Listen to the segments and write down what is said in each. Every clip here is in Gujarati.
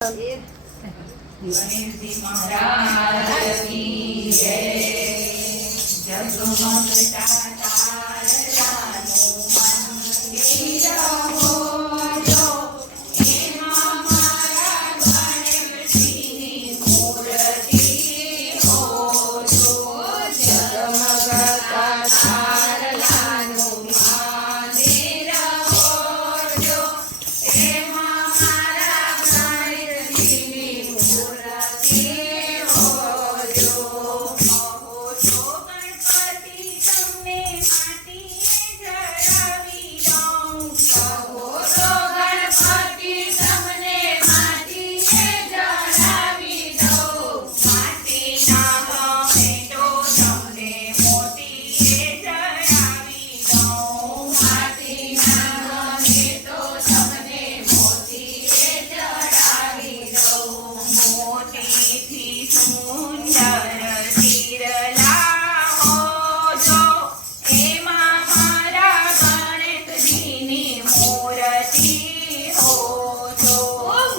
ગણેશજી મહારાજ કી જય. જગમગતા તારલાનું મંદિર હો જો, એમાં મારા ગણેશજીની મૂર્તિ હો જો. જગમગતા તારલાનું મંદિર હો જો, એમાં મારા ગણેશજીની મૂર્તિ હો જો. કહો છો ગણપતિ તમને માટીએ જડાવી દઉં. કહો છો ગણપતિ તમને માટીએ જડાવી દઉં. માટીના ગમે તો તમને મોતીએ જડાવી દઉં. માટીના ગમે તો તમને મોતીએ જડાવી દઉં. મોતીથી સુંદર શિરલા હો જો, એમાં મારા ગણેશજીની મૂર્તિ હો જો.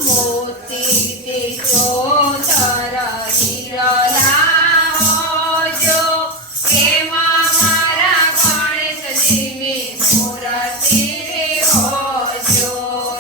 મોતીથી સુંદર શિરલા હો જો, એમાં મારા ગણેશજીની મૂર્તિ હો જો.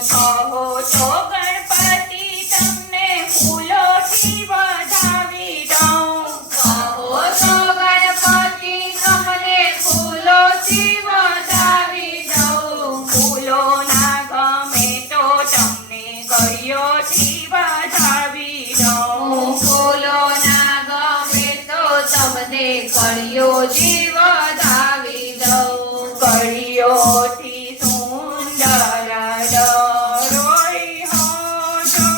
કહો છો ગણપતિ તમને ફૂલોથી વધાવી દઉં. કહો છો ગણપતિ તમને ફૂલોથી વધાવી દઉં. ફૂલોના ગમે તો તમને કળીઓથી વધાવી દઉં. ફૂલોના ગમે તો તમને કળીઓથી વધાવી દઉં. કળીઓથી સુંદર ડરોળી હો જો,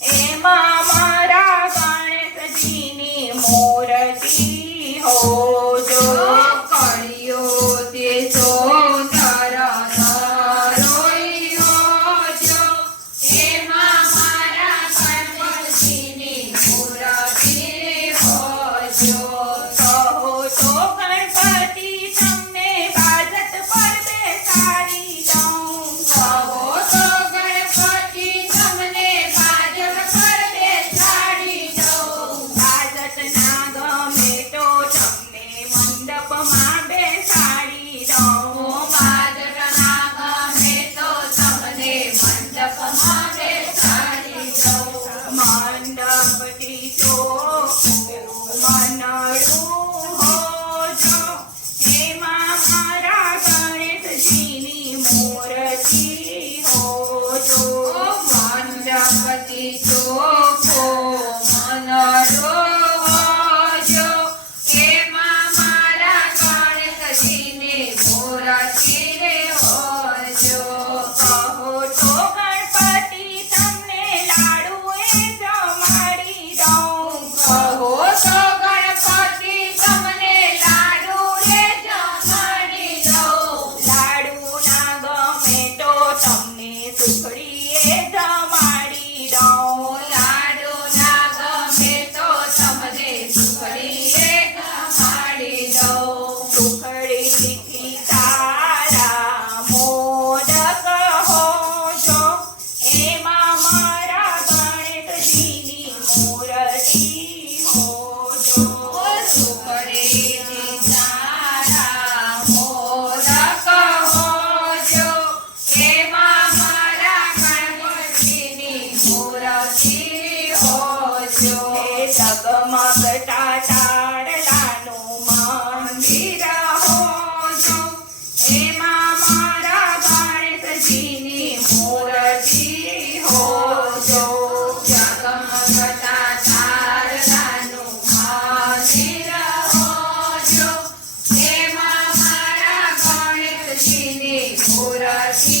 એમાં મારા ગણેશજીની મૂર્તિ હો જો. કળીઓથી સુંદર ડરોળી હો જો, એમાં મારા ગણેશજીની મૂર્તિ હો જો. કહો છો ગણપતિ તમને બાજટ પર બેસાડી દઉં. કહો છો ગણપતિ તમને બાજટ પર બેસાડી દઉં. બાજટના ગમે તો તમને મંડપમાં બેસાડી દઉં. બાજટના ગમે તો તમને મંડપમાં બેસાડી દઉં. મંડપથી ચોખ્ખું મનડું હો જો, એમાં મારા ગણેશજીની મૂર્તિ હો જો. મંડપથી ચોખ્ખું મનડું હો જો, એમાં મારા ગણેશજીની મૂર્તિ હો જો. કહો છો ગણપતિ તમને લાડુએ જમાડી દઉં. કહો છો ગણપતિ તમને લાડુએ જમાડી દઉં. લાડુના ગમે તો તમને સુખડીએ જમાડી દઉં. લાડુના ગમે તો તમને સુખડીએ જમાડી દઉં. સુખડીથી તારા મોદક હો જો, એમાં મારા ગણેશજીની મૂર્તિ હો જો. સુખડીથી તારા મોદક હો જો, એમાં મારા ગણપતિની મૂર્તિ હો જો. જગમગતા તારલાનું મંદિર હો જો, એમાં મારા ગણેશજીની મૂર્તિ હો જો. જગમગતા તારલાનું મંદિર હો જો, એમાં મારા ગણેશજીની મૂર્તિ